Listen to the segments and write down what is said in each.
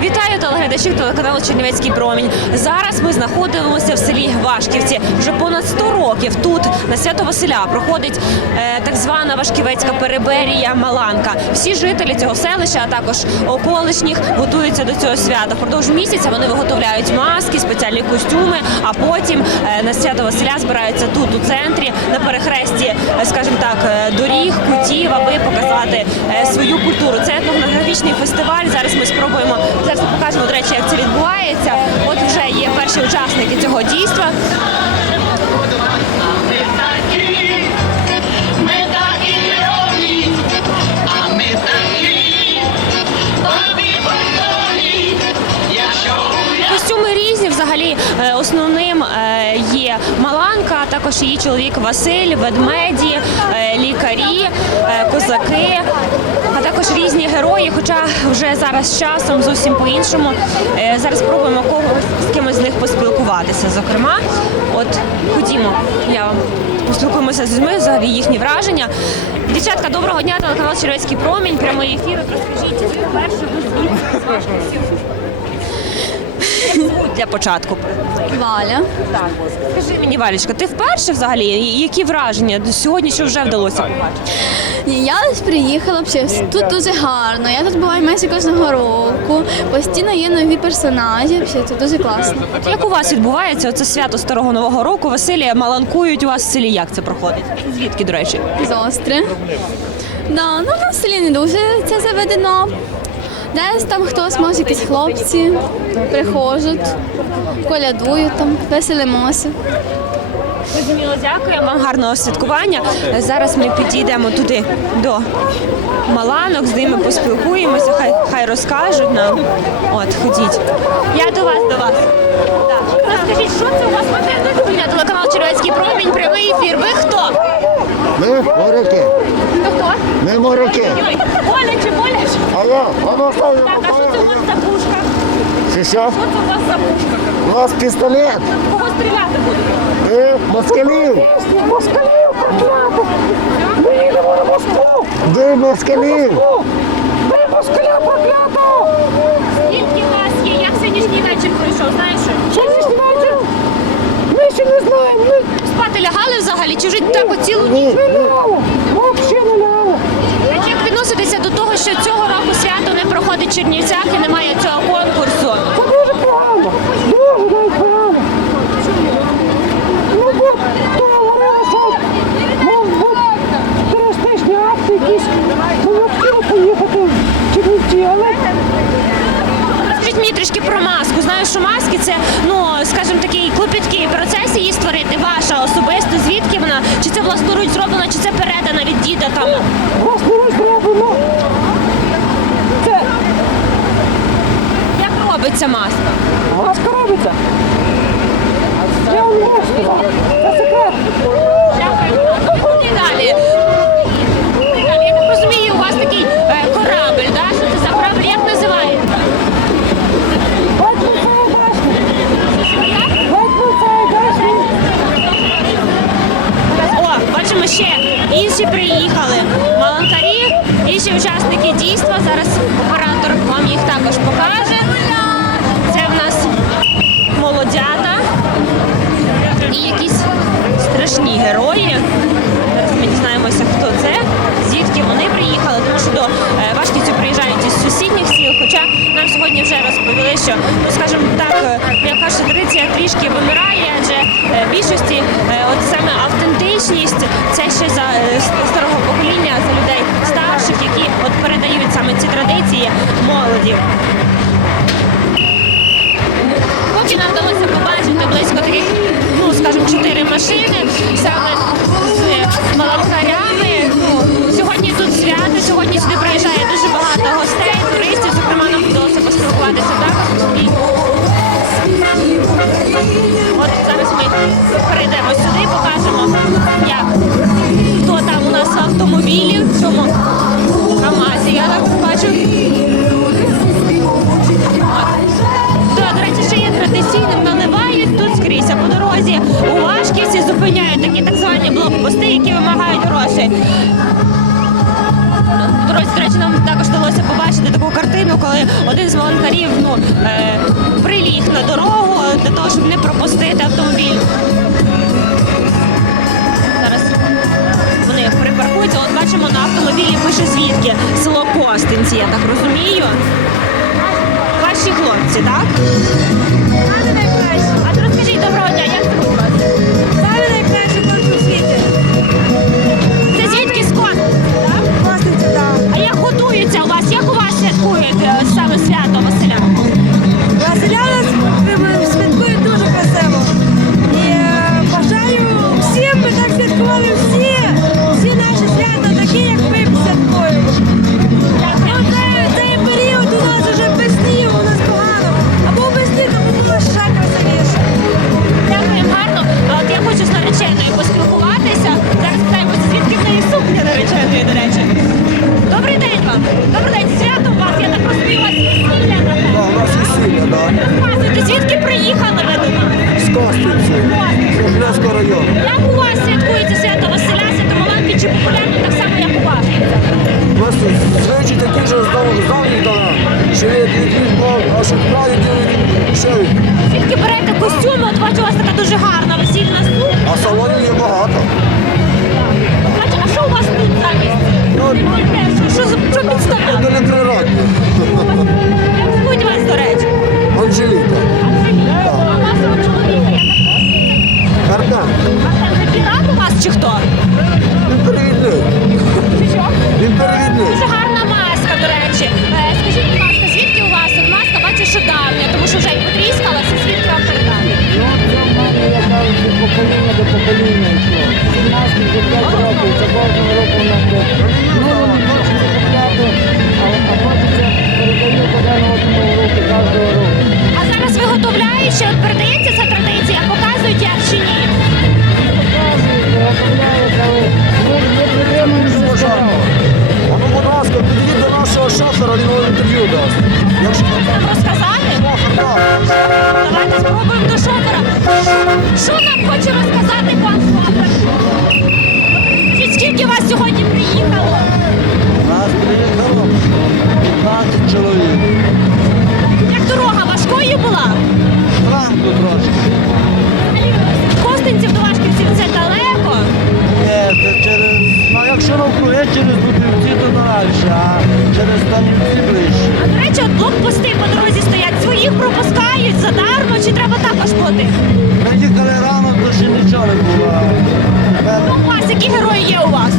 Вітаю телеглядачів телеканалу Чернівецький промінь. Зараз ми знаходимося в селі Вашківці. Вже понад 100 років тут на свято Василя проходить е, так звана Вашківецька переберія Маланка. Всі жителі цього селища, а також околишніх, готуються до цього свята. Впродовж місяця вони виготовляють маски, спеціальні костюми. А потім е, на свято Василя збираються тут у центрі на перехресті, е, скажімо так, е, доріг, кутів, аби показати е, свою культуру. Це етнографічний фестиваль. Зараз ми спробуємо зараз покажемо, до речі, як це відбувається. От вже є перші учасники цього дійства. Костюми різні. Взагалі е, основним є Маланка, а також її чоловік Василь, ведмеді, е, лікарі, е, козаки, а також різні герої. Хоча вже зараз часом зовсім по-іншому. Е, Зараз спробуємо когось з кимось з них поспілкуватися. Зокрема, от ходімо, я вам поспілкуємося з людьми, взагалі їхні враження. Дівчатка, доброго дня, телеканал Червецький промінь, прямий ефір. Розкажіть, ви вперше ви для початку. Валя. Так. Скажи мені, Валічка, ти вперше взагалі? Які враження до сьогодні, що вже вдалося побачити? Я ось приїхала взагалі. Тут дуже гарно. Я тут буваю майже кожного року. Постійно є нові персонажі. Це дуже класно. Як у вас відбувається оце свято Старого Нового року? Василія маланкують у вас в селі. Як це проходить? Звідки, до речі? Зостре. Да, ну на селі не дуже це заведено. Десь там хтось, може, якісь хлопці приходять, колядують там, веселимося. Зрозуміло, дякую вам гарного святкування. Зараз ми підійдемо туди до маланок, з ними поспілкуємося, хай, хай розкажуть нам. От, ходіть. Я до вас, до вас. Так. Розкажіть, що це у вас на телеканал Червецький промінь, прямий ефір. Ви хто? Ми моряки. Ми моряки. Боляче, боляче. А я, а ну що? Так, а що це у вас за пушка? Чи що? Що це у вас за пушка? У нас пістолет. Кого стріляти будете? Ми москалів. Москалів прокляти! Ми їдемо на Москву! Де москалів? Ми москаля проклято! Скільки вас є? Як сьогоднішній вечір пройшов? Знаєш що? Сьогоднішній вечір ми ще не знаємо, ми Спати лягали взагалі? Чи вже так от цілу ніч? Ні, не ляли, взагалі не ляли. А Як відноситеся до того, що цього року свято не проходить Чернівцях і немає цього конкурсу? Це дуже погано, дуже навіть погано. Ну, бо то говорили, що мов бути туристичні акції якісь, ну, я хотіла поїхати в Чернівці, але Розкажіть мені трішки про маску. Знаю, що маски це, ну скажімо, такий клопіткий процес її створити. Ваша особисто, звідки вона? Чи це власноруч зроблена, чи це передана від діда там? え! Що, ну скажімо так, е, як традиція трішки вимирає, адже е, в більшості е, от саме автентичність це ще за е, старого покоління, за людей старших, які от передають саме ці традиції молоді. Поки нам вдалося побачити близько таких, ну скажімо, чотири машини саме автомобілі, в цьому КАМАЗі. Я так бачу. Да, до речі, ще є традиційним, наливають тут скрізь, а по дорозі у Вашківці зупиняють такі так звані блокпости, які вимагають грошей. До речі, до речі, нам також вдалося побачити таку картину, коли один з волонтерів я так розумію. Ваші хлопці, так? дуже гарно. які герої є у вас?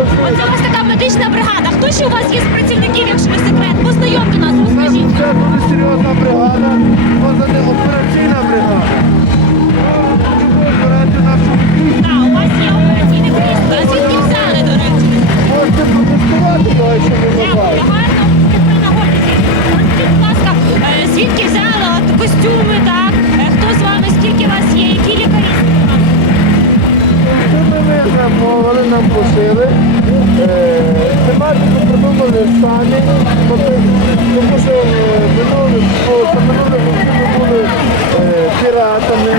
Оце у вас така медична бригада. Хто ще у вас є з працівників, якщо не секрет? Познайомте нас, розкажіть. Це дуже серйозна бригада. Поза не операційна бригада. Так, у вас є операційне крісло. А звідки взяли, до речі? можете протестувати, того, що ви Дякую, гарно. Будь ласка, е, звідки взяли от костюми, так? Е, Хто з вами, скільки вас є, які лікарі? Ми ми замовили, нам пошили. Тематику придумали самі, тобто, тому що е, роки ми були е, піратами.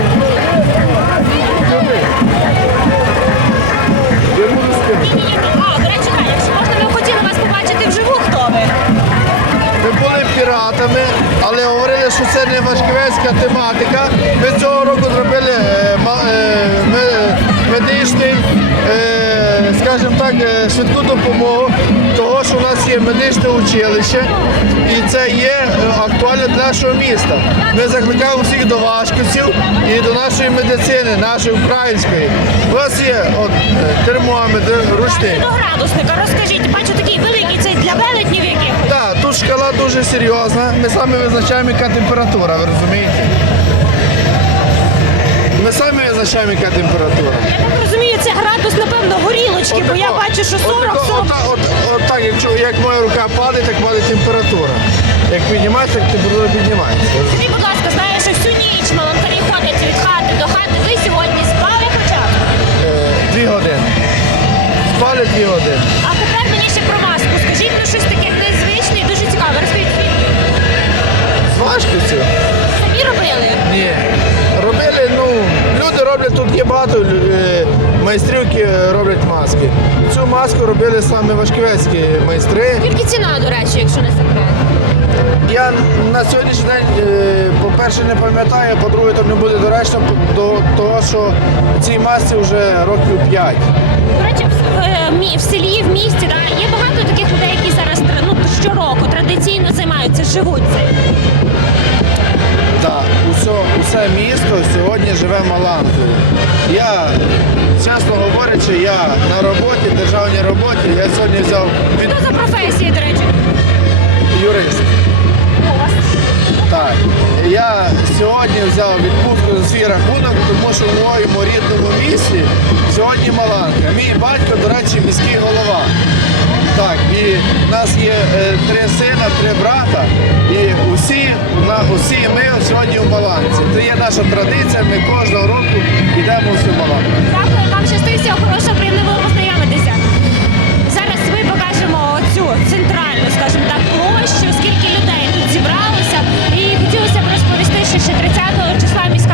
А, до речі, так, якщо можна, ми хотіли вас побачити вживу, хто ви? Ми були піратами, але говорили, що це не важківецька тематика. Ми цього року зробили скажімо так, е, швидку допомогу, того, що у нас є медичне училище, і це є е, актуально для нашого міста. Ми закликаємо всіх до важківців і до нашої медицини, нашої української. У нас є от, е, термометр, ручний. До градусника, розкажіть, бачу такий великий, це для велетнів якихось. Так, тут шкала дуже серйозна. Ми самі визначаємо, яка температура, ви розумієте? Ми яка температура. Я так розумію, це градус, напевно, горілочки, бо я бачу, що 40 Отако, 40. ота- от, от, так, якщо як моя рука падає, так падає температура. Як піднімається, так температура піднімається. Скажіть, будь ласка, знаю, що всю ніч маланкарі ходять від хати до хати. Ви сьогодні спали хоча б? Е, Дві години. Спали дві години. А тепер мені ще про маску. Скажіть ну щось таке незвичне і дуже цікаве. Розкажіть, З важкістю? самі робили? Ні. Люди роблять тут є багато е, майстрів, які роблять маски. Цю маску робили саме важківецькі майстри. Скільки ціна, до речі, якщо не секрет? Я на сьогоднішній день, е, по-перше, не пам'ятаю, по-друге, то не буде доречно до того, що цій масці вже років 5. До речі, в, е, в селі, в місті, да, є багато таких людей, які зараз ну, щороку традиційно займаються, живуть цим. Живе маланкою. Я, чесно говорячи, я на роботі, державній роботі, я сьогодні взяв від Що за професії, до речі? юрист. Так, я сьогодні взяв відпустку за свій рахунок, тому що в моєму рідному місті сьогодні Маланка. Мій батько, до речі, міський голова. Так, і в нас є е, три сина, три брата, і усі, усі ми сьогодні в Маланці. Це є наша традиція, ми кожного року йдемо всю Маланку. Дякую вам щастя, хорошого, приємно було познайомитися. Зараз ми покажемо цю центральну, скажімо так, площу, скільки людей тут зібралося. І хотілося б розповісти, що ще 30 числа міська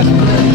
Hoşçakalın.